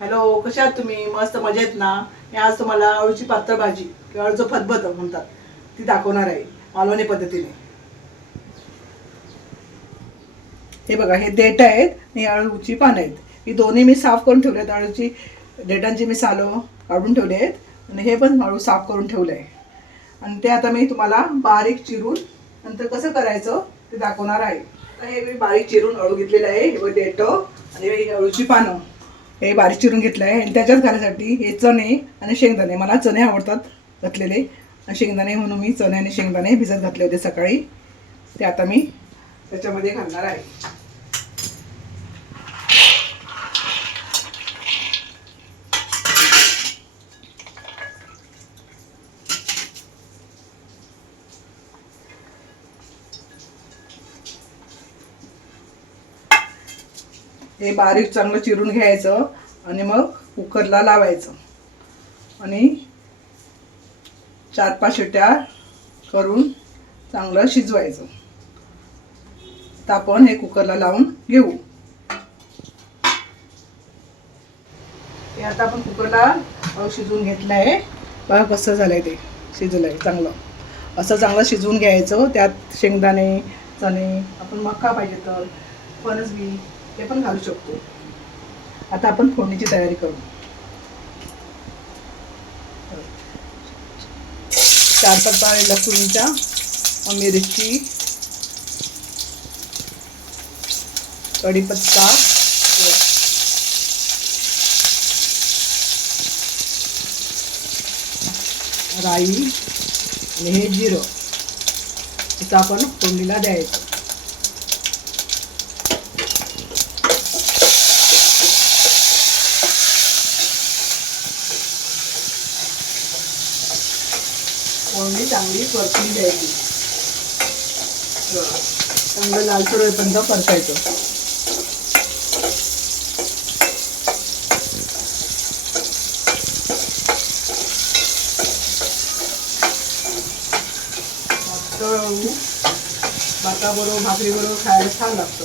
Hello कशा आहात तुम्ही? मस्त मजेत ना? मी आज तुम्हाला अळूची पातळ भाजी किंवा अळूचं फतबत म्हणतात ती दाखवणार आहे मालवणी पद्धतीने. हे बघा हे देठ आहेत आणि अळूची पानं आहेत. ही दोन्ही मी साफ करून ठेवले आहेत. अळूची देठांची मी सालो काढून ठेवले आहेत. आणि हे पण अळू साफ करून ठेवलं आहे आणि ते आता मी तुम्हाला बारीक चिरून नंतर कसं करायचं ते दाखवणार आहे. तर हे मी बारीक चिरून अळू घेतलेलं आहे. हे देठ आणि अळूची पानं. हे बारीक चिरून घेतलं आहे आणि त्याच्यात खाण्यासाठी हे चणे आणि शेंगदाणे. मला चणे आवडतात घातलेले. आणि शेंगदाणे म्हणून मी चणे आणि शेंगदाणे भिजत घातले होते सकाळी. ते आता मी त्याच्यामध्ये घालणार आहे. हे बारीक चांगलं चिरून घ्यायचं आणि मग कुकरला लावायचं. आणि चार पाच शिट्या करून चांगलं शिजवायचं. तर आपण हे कुकरला लावून घेऊ. हे आता आपण कुकरला शिजवून घेतलं आहे. बघा कसं झालंय ते. शिजलं आहे चांगलं. असं चांगलं शिजवून घ्यायचं. त्यात शेंगदाणे चणे आपण मका पाहिजे तर फणस ते हे पण घालू शकतो. आता आपण फोडणीची तयारी करू. चार पत्ता लसूणच्या मिरची कढीपत्ता राई आणि हे जिरं. इथं आपण फोडणीला द्यायचं. फोडणी चांगली परतून द्यायची. चांगलं लालसर होईपर्यंत परतायचं. भाताबरोबर भाकरीबरोबर खायला छान लागतो.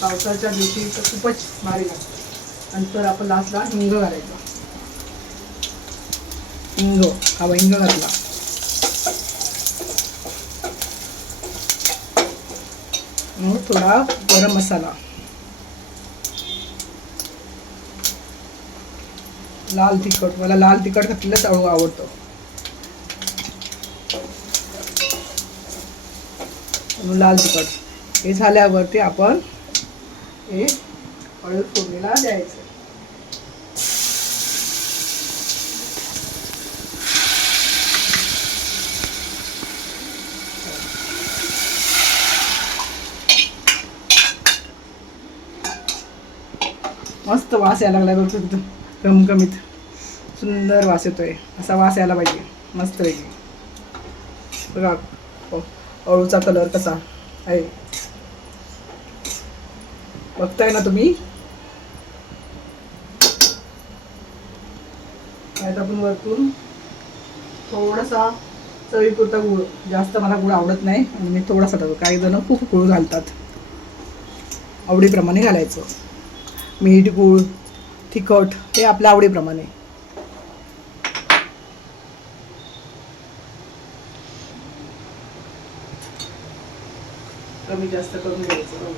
पावसाच्या दिवशी तर खूपच भारी लागतं. नंतर आपण लास्टला हिंग घालायचं. हिंग हवा इंग हिंग घातला. मग थोडा गरम मसाला. लाल तिखट मला लाल तिखट घातलेलंच अळू आवडतो. लाल तिखट. हे झाल्यावरती आपण हे हळद फोडणीला द्यायचं. मस्त वास यायला लागला बघ एकदम कमकमीत सुंदर वास येतोय. असा वास यायला पाहिजे. मस्त पैकी. बघा हो, अळूचा कलर कसा आहे. बघताय ना तुम्ही? आपण वरतून. थोडासा चवीपुरता गुळ. जास्त मला गुळ आवडत नाही. आणि मी थोडासा टाकतो काही जण खूप गुळ घालतात. आवडीप्रमाणे घालायचं. मीठ गूळ तिखट हे आपल्या आवडीप्रमाणे. कमी जास्त करून घ्यायचं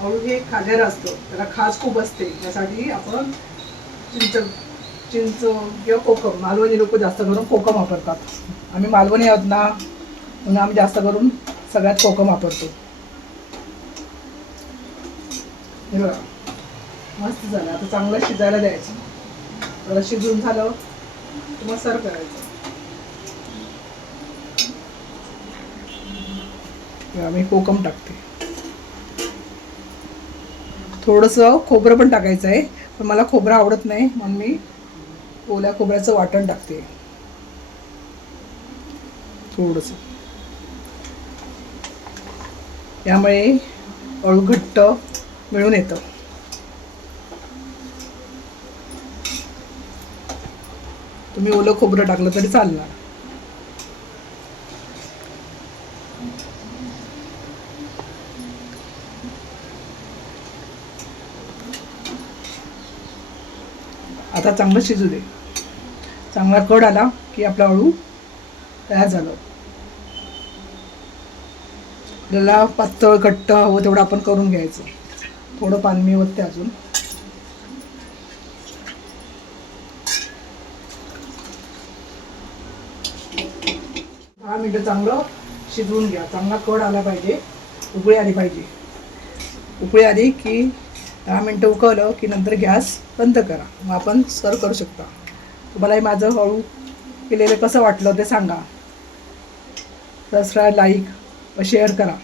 अळू हे खाजेर असतो त्याला खास खूप असते. त्यासाठी आपण चिंच चिंच किंवा कोकम. मालवणी लोक जास्त करून कोकम वापरतात. आम्ही मालवणी आहोत ना म्हणून आम्ही जास्त करून सगळ्यात कोकम वापरतो. हे बघा. मस्त झालं. आता चांगलं शिजायला द्यायचं. जरा शिजून झालं. की मग सर्व करायचं मी कोकम टाकते. थोडंसं खोबरं पण टाकायचं आहे. पण मला खोबरं आवडत नाही. म्हणून मी ओल्या खोबऱ्याचं वाटण टाकते. थोडंसं. यामुळे अळू घट्ट मिळून येतं. तुम्ही ओलं खोबरं टाकलं तरी चालणार. आता चांगलं शिजू दे. चांगला कड आला की आपला अळू तयार झालं. आपल्याला पातळ कट्ट हवं तेवढं आपण करून घ्यायचं. थोडं पाणी मी ओतते अजून. दहा मिनटं चांगलं शिजवून घ्या. चांगला कड आला पाहिजे उकळी आली पाहिजे. उकळी आली की दहा मिनटं उकळलं की नंतर गॅस बंद करा. मग आपण सर्व करू शकता. तुम्हाला हे माझं हळू केलेलं कसं वाटलं ते सांगा. सबस्क्राईब लाईक व शेअर करा.